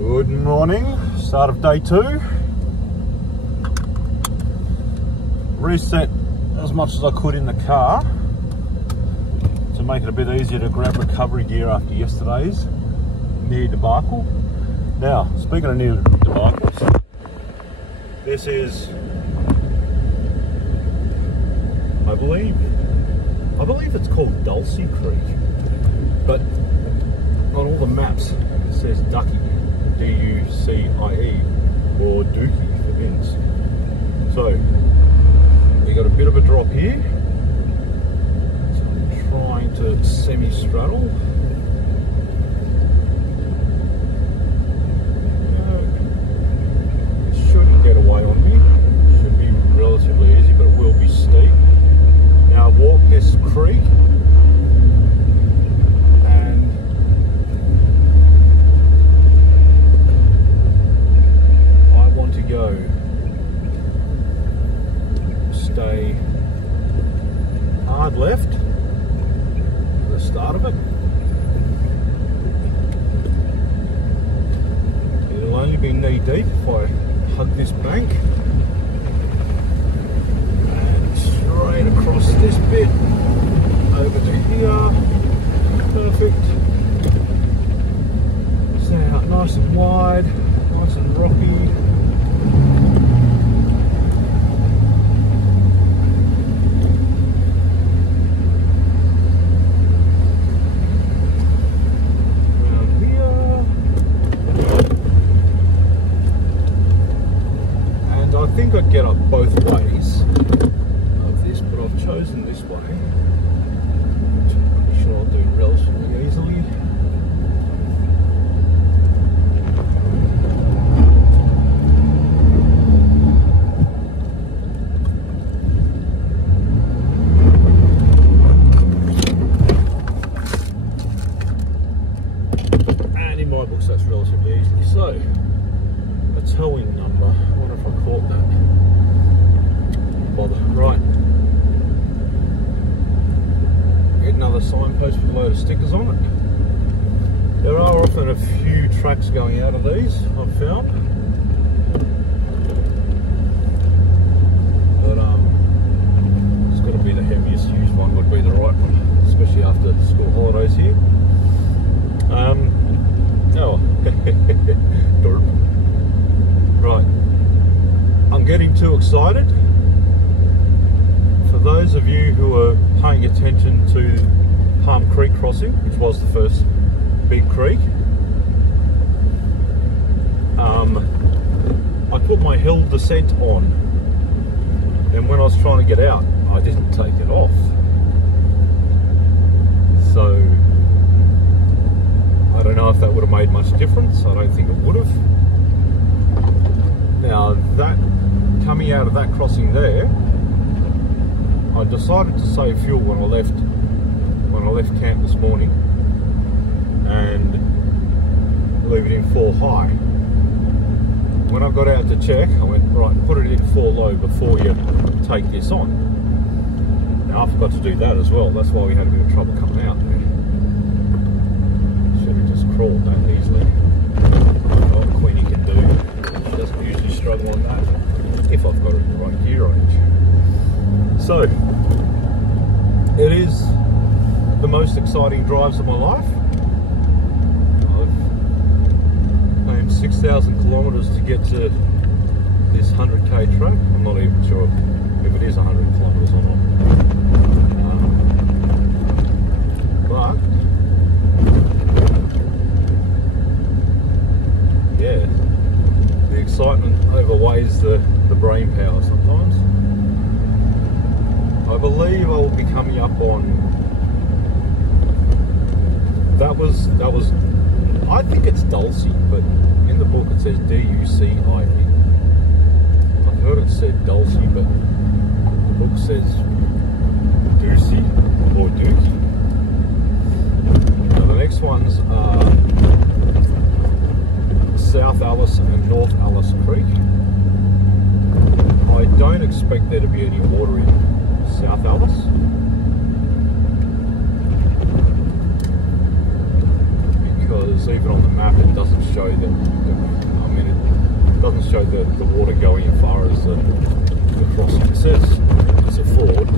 Good morning, start of day 2. Reset as much as I could in the car to make it a bit easier to grab recovery gear after yesterday's near debacle. Now, speaking of near debacles, this is, I believe it's called Ducie Creek, but on all the maps it says Ducie, D-U-C-I-E, or Ducie for Vince. So we got a bit of a drop here, so I'm trying to semi-straddle. It shouldn't get away on me, should be relatively easy, but it will be steep. Now I've walked this creek and I want to go stay hard left at the start of it. It'll only be knee deep if I hug this bank. Straight across this bit over to here, perfect. Stay out nice and wide, nice and rocky. Around here, and I think I'd get up both ways. But I've chosen this way, which I'm pretty sure I'll do relatively easily. And in my books that's relatively easy. So, a towing number, I wonder if I caught that. Bother. Right. Another signpost with a load of stickers on it. There are often a few tracks going out of these, I've found. But it's got to be the heaviest used one would be the right one, especially after school holidays here. Derp. Right. I'm getting too excited. For those of you who are paying attention to Palm Creek crossing, which was the first big creek, I put my hill descent on, and when I was trying to get out, I didn't take it off. So I don't know if that would have made much difference. I don't think it would have. Now that coming out of that crossing there, I decided to save fuel when I left camp this morning and leave it in 4 high. When I got out to check, I went, right, put it in 4 low before you take this on. Now I forgot to do that as well, that's why we had a bit of trouble coming out there. Should have just crawled that easily. What Queenie can do, she doesn't usually struggle on that, if I've got it in the right gear range. So, it is the most exciting drives of my life. I've claimed 6,000 kilometres to get to this 100k track. I'm not even sure if it is 100 kilometres or not. But, yeah, the excitement overweighs the brain power sometimes. I believe I will be coming up on, that was, I think it's Ducie, but in the book it says D-U-C-I-E. I've heard it said Ducie, but the book says Ducie or Ducie. Now the next ones are South Alice and North Alice Creek. I don't expect there to be any water in South Alice, because because even on the map it doesn't show that. I mean, it doesn't show the water going as far as the crossing. It says it's a ford,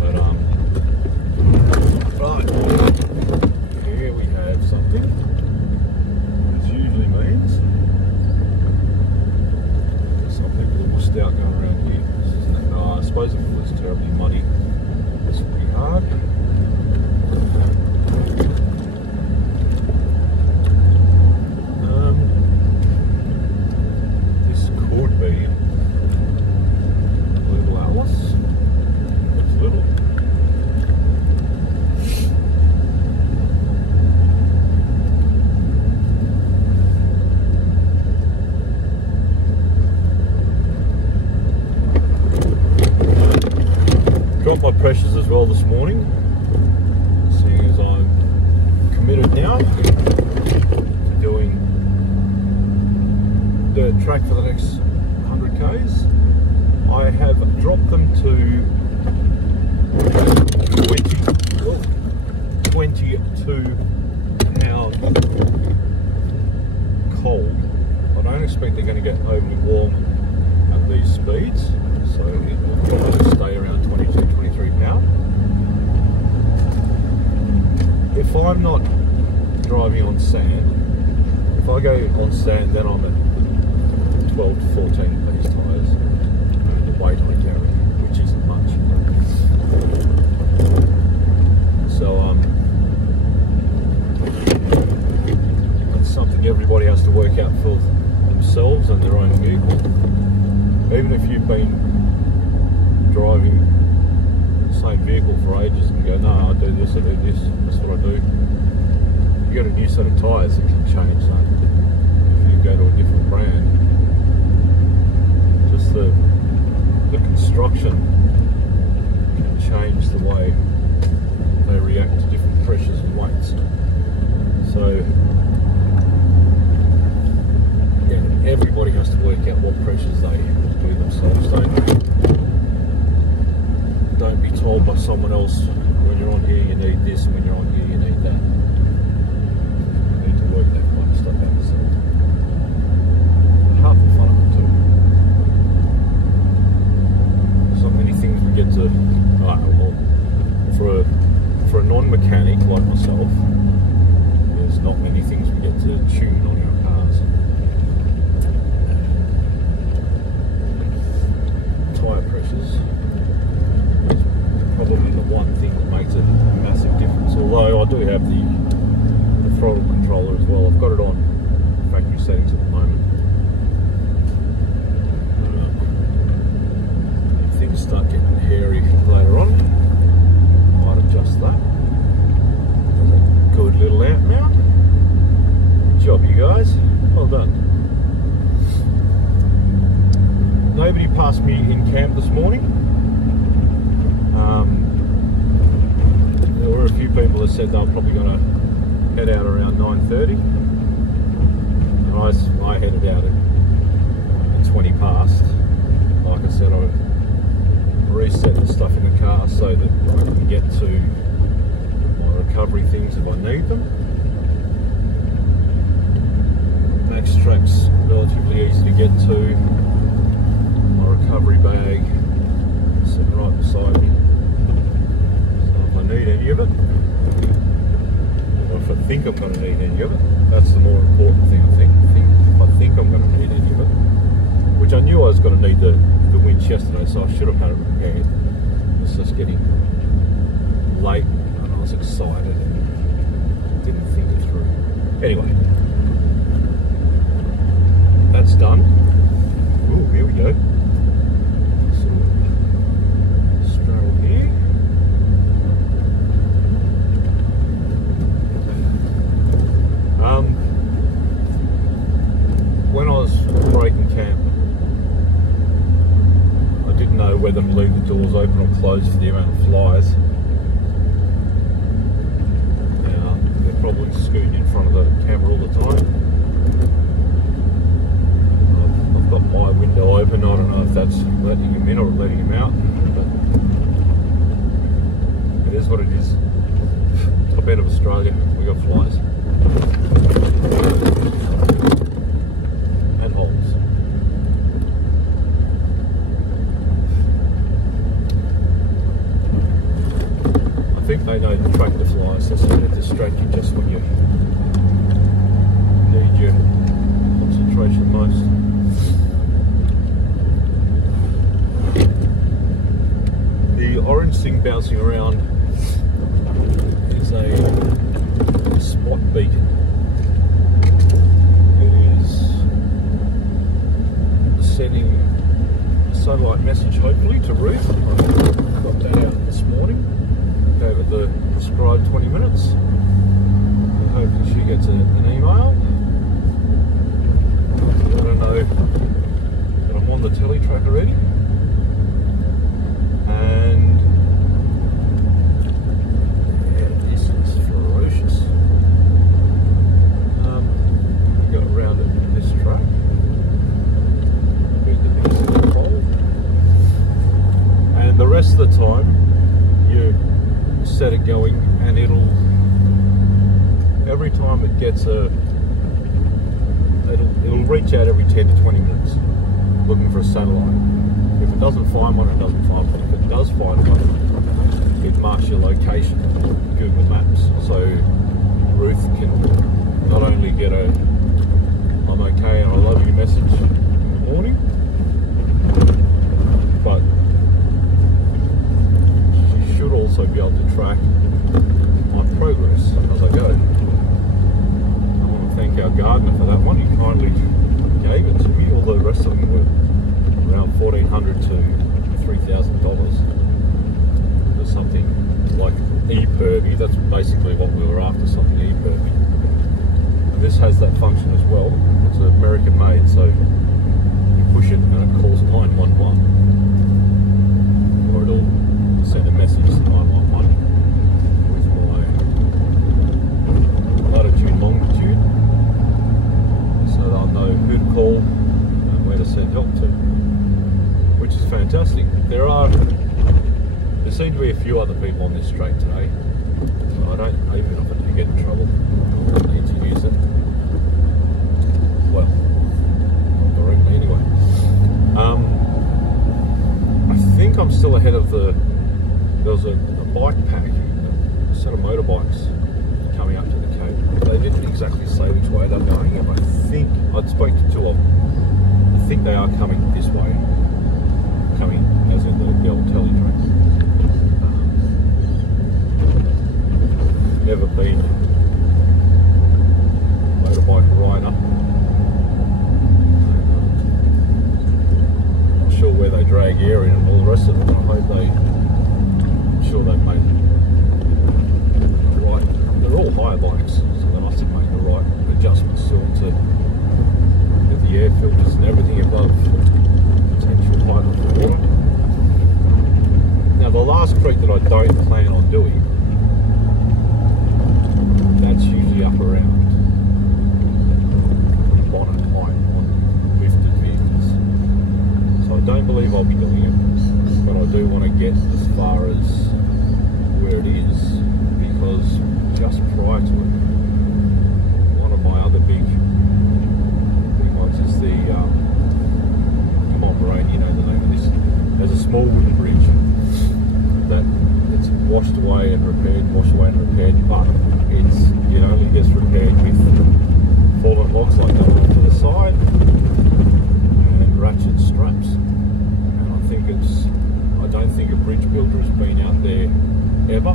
but right here we have something. Which usually means there's some people that washed out going around here. I suppose if it was terribly muddy, this would be hard. This could be Little Alice. It's little. Got my pressures as well this morning, seeing as I'm committed now to doing the track for the next 100 k's. I have dropped them to 22 pound cold. I don't expect they're going to get overly warm at these speeds, so it will probably stay around 22-23 pound. If I'm not driving on sand, if I go on sand, then I'm at 12 to 14 piece tyres, the weight I carry, which isn't much. So that's something everybody has to work out for themselves and their own vehicle. Even if you've been driving the same vehicle for ages and you go, no, I do this, that's what I do. You got a new set of tyres, it can change that. If you go to a different brand, just the construction can change the way they react to different pressures and weights. So yeah, everybody has to work out what pressures they do themselves. Don't be told by someone else, when you're on here you need this, when you're on here you need that. You need to work that kind of stuff out yourself. Half the fun of it too. So many things we get to, well, for a non-mechanic like myself, there's not many things we get to tune on our cars. Tyre pressures. Probably the one thing that makes a massive difference, although I do have the throttle controller as well. I've got it on factory settings at the moment. If things start getting hairy later on, I might adjust that. Good little amp mount. Good job, you guys. Well done. Nobody passed me in camp this morning. There were a few people that said they were probably going to head out around 9:30, and I headed out at 20 past. Like I said, I reset the stuff in the car so that I can get to my recovery things if I need them. Max Track's relatively easy to get to. My recovery bag sitting right beside me. Need any of it, or if I think I'm going to need any of it, that's the more important thing. If I think I'm going to need any of it, which I knew I was going to need the winch yesterday, so I should have had it prepared. It's just getting late and I was excited and didn't think it through. Anyway, that's done. Ooh, here we go. So, straddle here. When I was breaking camp, I didn't know whether to leave the doors open or closed for the amount of flies. Now, they're probably scooting in front of the camera all the time. I've got my window open. I don't know if that's letting him in or letting him out, but it is what it is. Top end of Australia, we got flies. bouncing around is a spot beacon. It is sending a satellite message, hopefully, to Ruth. I got that out this morning. Gave it the prescribed 20 minutes. And hopefully she gets an email. I don't know that I'm on the Tele Track already. And yeah, this is ferocious. We got around it in this track. Beat the beast in the pole. And the rest of the time you set it going and it'll, every time it gets it'll reach out every 10 to 20 minutes looking for a satellite. If it doesn't find one, it doesn't find one. If it does find one, it marks your location on Google Maps. So Ruth can not only get a "I'm okay and I love you" message in the morning, but she should also be able to track my progress as I go. I want to thank our gardener for that one. He kindly gave it to me. All the rest of them were around $1,400 to $3,000 for something like e-pervy. That's basically what we were after, something e-pervy. And this has that function as well. It's American made, so you push it and it calls 911, or it'll send a message to 911 with my latitude, longitude, so they'll know who to call and where to send help to, which is fantastic. There seem to be a few other people on this straight today, so I don't, even if I do get in trouble, I don't need to use it. Well, not directly anyway. I think I'm still ahead of there was a bike pack, a set of motorbikes coming up to the Cape. They didn't exactly say which way they're going, and I think, I'd spoke to two of them, I think they are coming this way. Coming as in the Old Tele Track. Never been a motorbike rider. Not sure where they drag air in and all the rest of it. I hope I'm sure they've made the right. They're all high bikes, so they must have made the right adjustments still to get the air filters and everything above potential height of the water. Now the last creek that I don't plan on doing, that's usually up around bonnet height on lifted vehicles. So I don't believe I'll be doing it, but I do want to get as far as where it is, because just prior to it, one of my other big ones is the come on Moraine, you know the name of this. There's a small wooden bridge that it's washed away and repaired, washed away and repaired, but it only gets repaired with fallen logs like that to the side and ratchet straps. And I don't think a bridge builder has been out there ever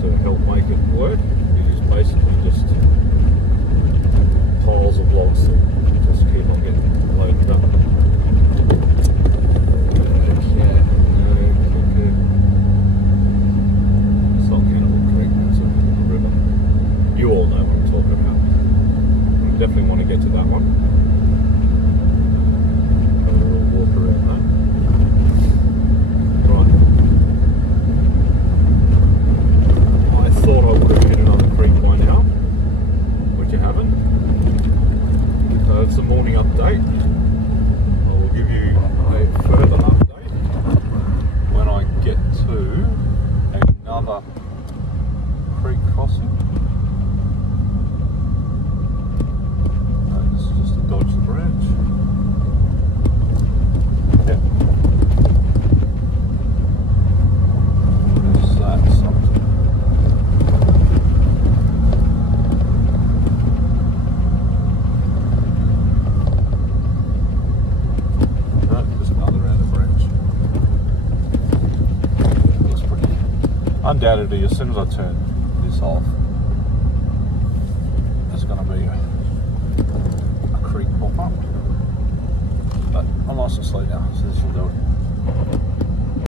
to help make it work. It is basically just piles of logs that just keep on getting loaded up. You all know what I'm talking about. I definitely want to get to that one. Have a little walk around that. Right. I thought I would have hit another creek by now, which I haven't. So it's a morning update. I will give you a further update when I get to another creek crossing. Dodge the branch. Yeah. Is that something? No, just another round of branch. undoubtedly, as soon as I turn this off,